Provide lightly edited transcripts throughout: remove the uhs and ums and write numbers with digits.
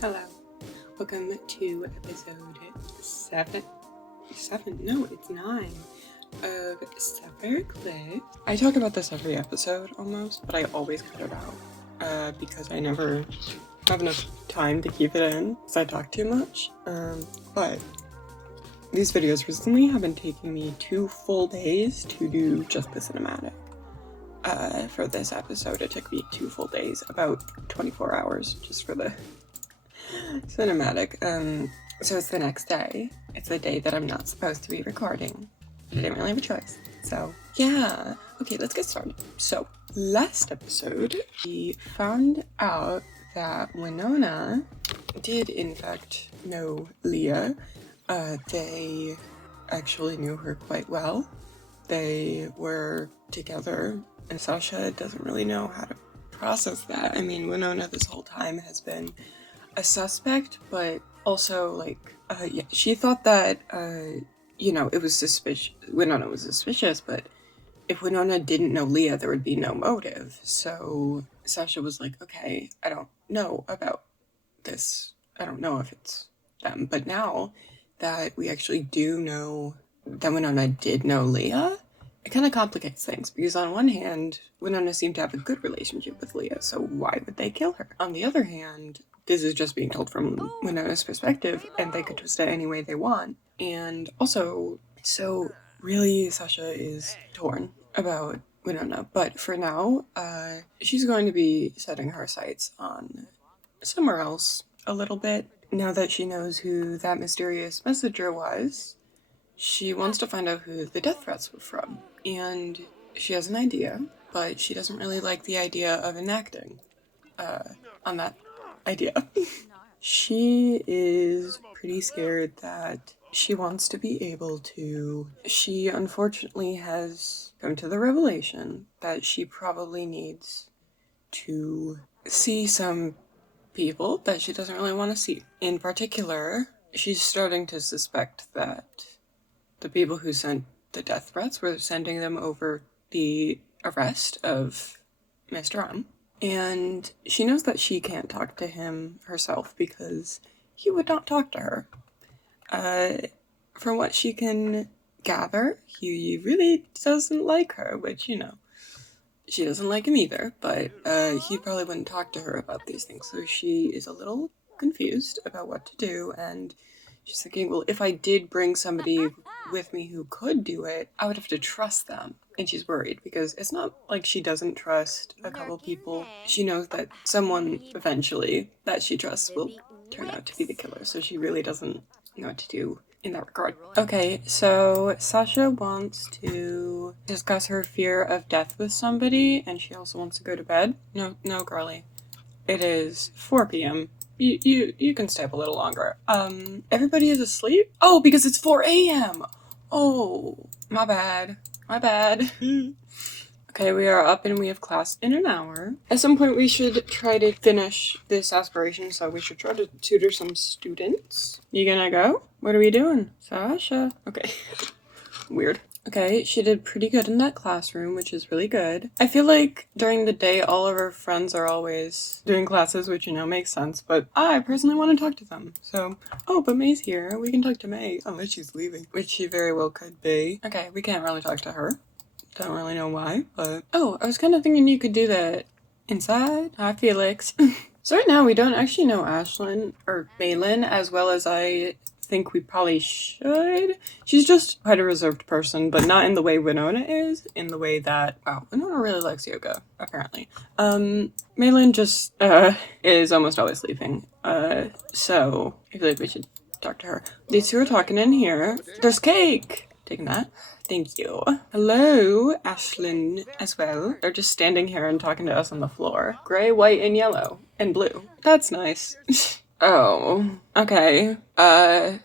Hello, welcome to episode 9 of Sapphire Clip. I talk about this every episode almost, but I always cut it out because I never have enough time to keep it in because I talk too much. But these videos recently have been taking me 2 full days to do just the cinematic. For this episode, it took me 2 full days, about 24 hours just for the cinematic. So it's the next day. It's the day that I'm not supposed to be recording. I didn't really have a choice. So yeah. Okay, let's get started. So last episode, we found out that Winona did in fact know Leah. They actually knew her quite well. They were together, and Sasha doesn't really know how to process that. I mean, Winona this whole time has been a suspect, but also, she thought that, it was suspicious. Winona was suspicious, but if Winona didn't know Leah, there would be no motive. So Sasha was like, okay, I don't know about this. I don't know if it's them. But now that we actually do know that Winona did know Leah, it kind of complicates things, because on one hand, Winona seemed to have a good relationship with Leah, so why would they kill her? On the other hand, this is just being told from Winona's perspective, and they could twist it any way they want. And also, so really Sasha is torn about Winona, but for now, she's going to be setting her sights on somewhere else a little bit. Now that she knows who that mysterious messenger was, she wants to find out who the death threats were from. And she has an idea, but she doesn't really like the idea of enacting on that idea. She is pretty scared that she wants to be able to... She unfortunately has come to the revelation that she probably needs to see some people that she doesn't really want to see. In particular, she's starting to suspect that the people who sent the death threats were sending them over the arrest of Mr. M. And she knows that she can't talk to him herself because he would not talk to her. From what she can gather, he really doesn't like her, which, she doesn't like him either, but he probably wouldn't talk to her about these things. So she is a little confused about what to do, and she's thinking, well, if I did bring somebody with me who could do it, I would have to trust them. And she's worried because it's not like she doesn't trust a couple people. She knows that someone eventually that she trusts will turn out to be the killer, so she really doesn't know what to do in that regard. Okay, so Sasha wants to discuss her fear of death with somebody, and she also wants to go to bed. No, girlie. It is 4 p.m. You can stay up a little longer. Everybody is asleep? Oh, because it's 4 a.m. Oh, my bad. Okay, we are up and we have class in an hour. At some point we should try to finish this aspiration, so we should try to tutor some students. You gonna go? What are we doing? Sasha? Okay. Weird. Okay, she did pretty good in that classroom, which is really good. I feel like during the day, all of her friends are always doing classes, which, makes sense, but I personally want to talk to them. So, oh, but May's here. We can talk to May, unless she's leaving, which she very well could be. Okay, we can't really talk to her. Don't really know why, but... Oh, I was kind of thinking you could do that inside. Hi, Felix. So right now, we don't actually know Ashlyn, or Maylin, as well as I think we probably should. She's just quite a reserved person, but not in the way Winona is, in the way that... Wow, Winona really likes yoga, apparently. Maylin just, is almost always sleeping. So I feel like we should talk to her. These two are talking in here. There's cake! Taking that. Thank you. Hello, Ashlyn as well. They're just standing here and talking to us on the floor. Gray, white, and yellow. And blue. That's nice. Oh, okay. I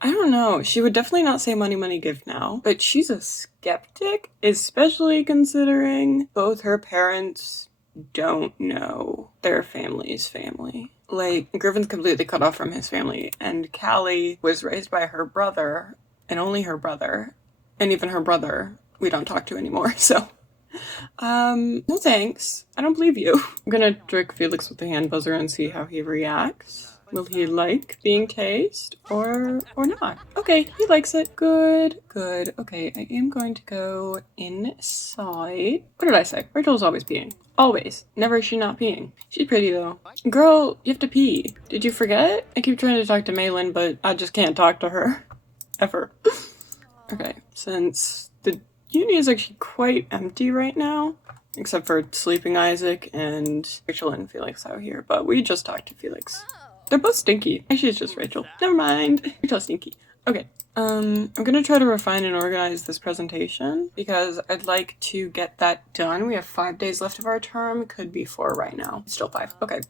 don't know. She would definitely not say money, give now. But she's a skeptic, especially considering both her parents don't know their family's family. Like, Griffin's completely cut off from his family, and Callie was raised by her brother, and only her brother. And even her brother, we don't talk to anymore, so... no thanks. I don't believe you. I'm gonna trick Felix with the hand buzzer and see how he reacts. Will he like being tased or not? Okay, he likes it. Good, good. Okay, I am going to go inside. What did I say? Rachel's always peeing. Always. Never is she not peeing. She's pretty though. Girl, you have to pee. Did you forget? I keep trying to talk to Malin, but I just can't talk to her. Ever. Okay, since the uni is actually quite empty right now, except for Sleeping Isaac and Rachel and Felix out here, but we just talked to Felix. They're both stinky. Actually, it's just Rachel. Never mind. Rachel's stinky. Okay. I'm gonna try to refine and organize this presentation because I'd like to get that done. We have 5 days left of our term. Could be 4 right now. It's still 5. Okay.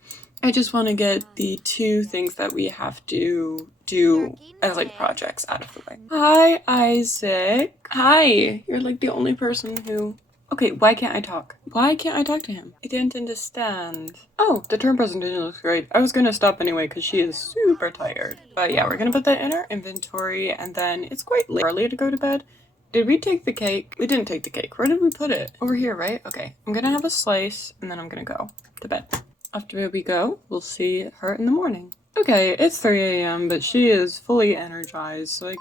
I just want to get the 2 things that we have to do as like projects out of the way. Hi, Isaac. Hi. You're like the only person who... Okay, why can't I talk? Why can't I talk to him? I didn't understand. Oh, the term presentation looks great. I was gonna stop anyway because she is super tired. But yeah, we're gonna put that in our inventory and then it's quite late. Early to go to bed. Did we take the cake? We didn't take the cake. Where did we put it? Over here, right? Okay. I'm gonna have a slice and then I'm gonna go to bed. After we go, we'll see her in the morning. Okay, it's 3 a.m., but she is fully energized, so I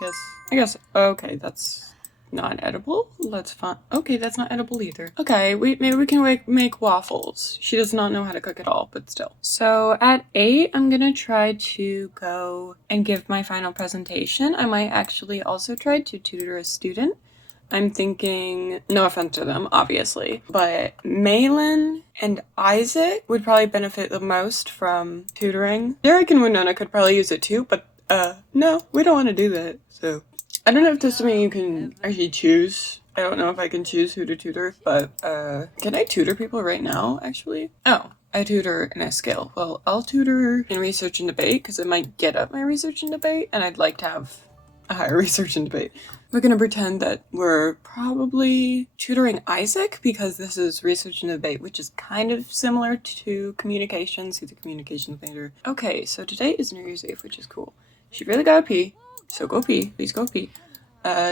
guess, okay, that's not edible? That's fine. Okay, that's not edible either. Okay, maybe we can make waffles. She does not know how to cook at all, but still. So at 8, I'm gonna try to go and give my final presentation. I might actually also try to tutor a student. I'm thinking, no offense to them, obviously, but Malin and Isaac would probably benefit the most from tutoring. Derek and Winona could probably use it too, but no, we don't want to do that, so. I don't know if there's something you can actually choose. I don't know if I can choose who to tutor, but can I tutor people right now, actually? Oh, I tutor in a skill. Well, I'll tutor in research and debate because it might get up my research and debate, and I'd like to have a higher research and debate. We're gonna pretend that we're probably tutoring Isaac because this is research and debate, which is kind of similar to communications. He's a communications major. Okay, so today is New Year's Eve, which is cool. She really gotta pee, so go pee. Please go pee.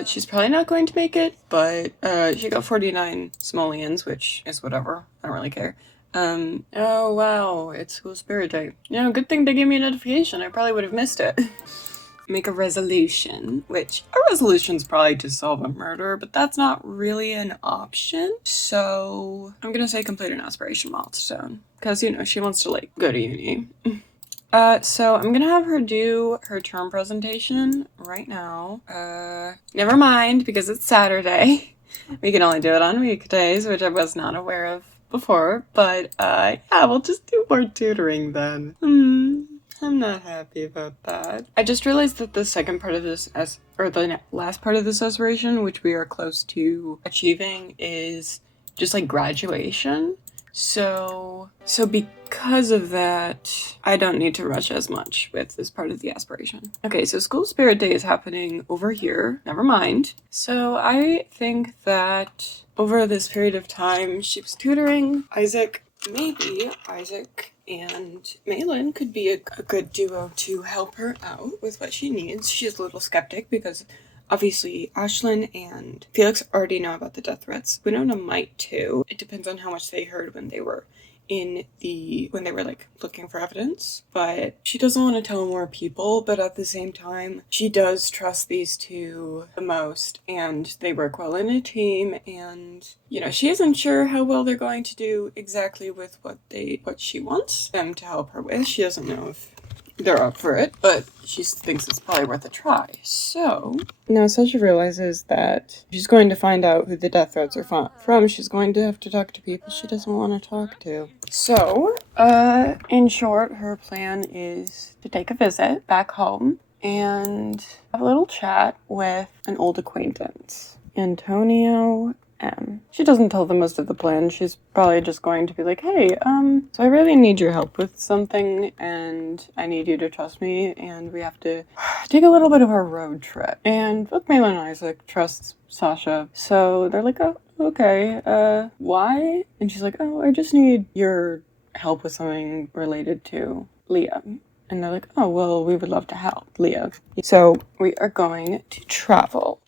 She's probably not going to make it, but she got 49 simoleons, which is whatever. I don't really care. Oh wow, it's School Spirit Day. You know, good thing they gave me a notification. I probably would have missed it. Make a resolution, which a resolution's probably to solve a murder, but that's not really an option. So I'm gonna say complete an aspiration milestone because, you know, she wants to like go to uni. So I'm gonna have her do her term presentation right now. Never mind because it's Saturday. We can only do it on weekdays, which I was not aware of before, but yeah, we'll just do more tutoring then. I'm not happy about that. I just realized that the second part of this, the last part of this aspiration, which we are close to achieving, is just like graduation. So because of that, I don't need to rush as much with this part of the aspiration. Okay, so School Spirit Day is happening over here. Never mind. So I think that over this period of time, she was tutoring Isaac. Maybe Isaac and Malin could be a good duo to help her out with what she needs. She's a little skeptic because obviously Ashlyn and Felix already know about the death threats. Winona might too. It depends on how much they heard when they were like looking for evidence, but she doesn't want to tell more people, but at the same time she does trust these two the most and they work well in a team, and you know, she isn't sure how well they're going to do exactly with what she wants them to help her with. She doesn't know if they're up for it, but she thinks it's probably worth a try. So now Sasha realizes that she's going to find out who the death threats are from. She's going to have to talk to people she doesn't want to talk to. So, in short, her plan is to take a visit back home and have a little chat with an old acquaintance, Antonio M. She doesn't tell them most of the plan. She's probably just going to be like, hey, so I really need your help with something, and I need you to trust me, and we have to take a little bit of a road trip. And both Malin and Isaac trusts Sasha, so they're like, oh, okay, why? And she's like, oh, I just need your help with something related to Leah. And they're like, oh, well, we would love to help Leah. So we are going to travel.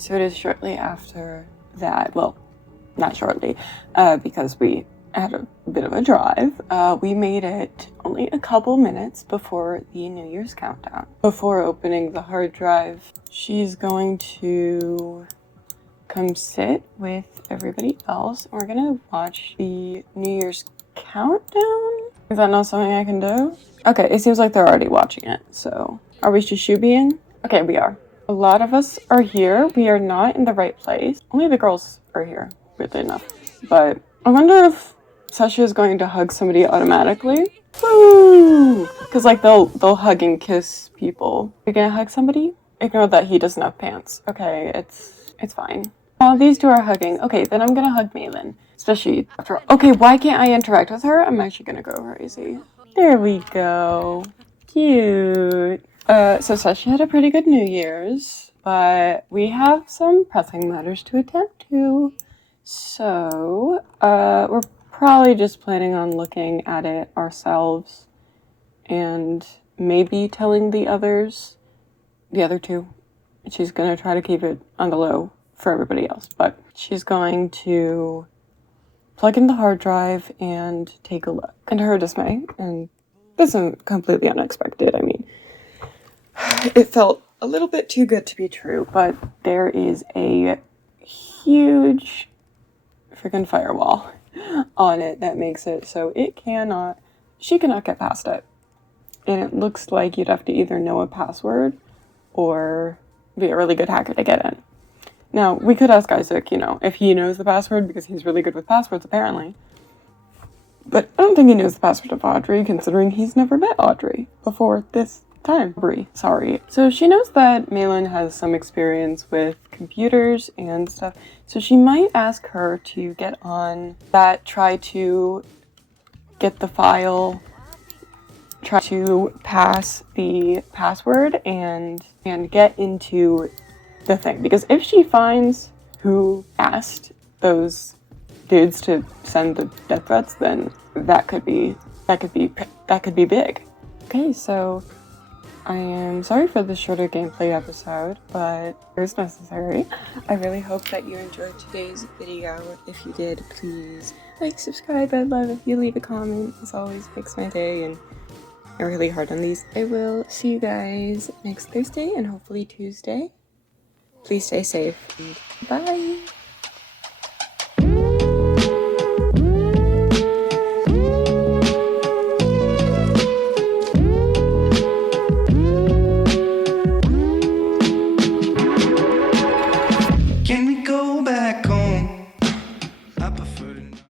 So it is shortly after that, well, not shortly, because we had a bit of a drive. We made it only a couple minutes before the New Year's countdown. Before opening the hard drive, she's going to come sit with everybody else. We're gonna watch the New Year's countdown. Is that not something I can do? Okay, it seems like they're already watching it, so are we shushubiing? Okay, we are. A lot of us are here. We are not in the right place. Only the girls are here, weirdly enough. But I wonder if Sasha is going to hug somebody automatically. Woo! Because like they'll hug and kiss people. You're gonna hug somebody? Ignore that he doesn't have pants. Okay, it's fine. Oh, these two are hugging. Okay, then I'm gonna hug Malin. Especially after. Okay, why can't I interact with her? I'm actually gonna go crazy. There we go. Cute. So Sasha had a pretty good New Year's, but we have some pressing matters to attend to. So, we're probably just planning on looking at it ourselves and maybe telling the other two. She's gonna try to keep it on the low for everybody else, but she's going to plug in the hard drive and take a look. And to her dismay, and this isn't completely unexpected, I mean, it felt a little bit too good to be true, but there is a huge freaking firewall on it that makes it so she cannot get past it. And it looks like you'd have to either know a password or be a really good hacker to get in. Now, we could ask Isaac, if he knows the password, because he's really good with passwords, apparently. But I don't think he knows the password of Audrey, considering he's never met Audrey before this time. Sorry. So she knows that Malin has some experience with computers and stuff, so she might ask her to get on that, try to get the file, try to pass the password, and get into the thing. Because if she finds who asked those dudes to send the death threats, then that could be big. Okay, so I am sorry for the shorter gameplay episode, but it was necessary. I really hope that you enjoyed today's video. If you did, please like, subscribe, I'd love if you leave a comment. As always, makes my day, and I'm really hard on these. I will see you guys next Thursday and hopefully Tuesday. Please stay safe, and bye!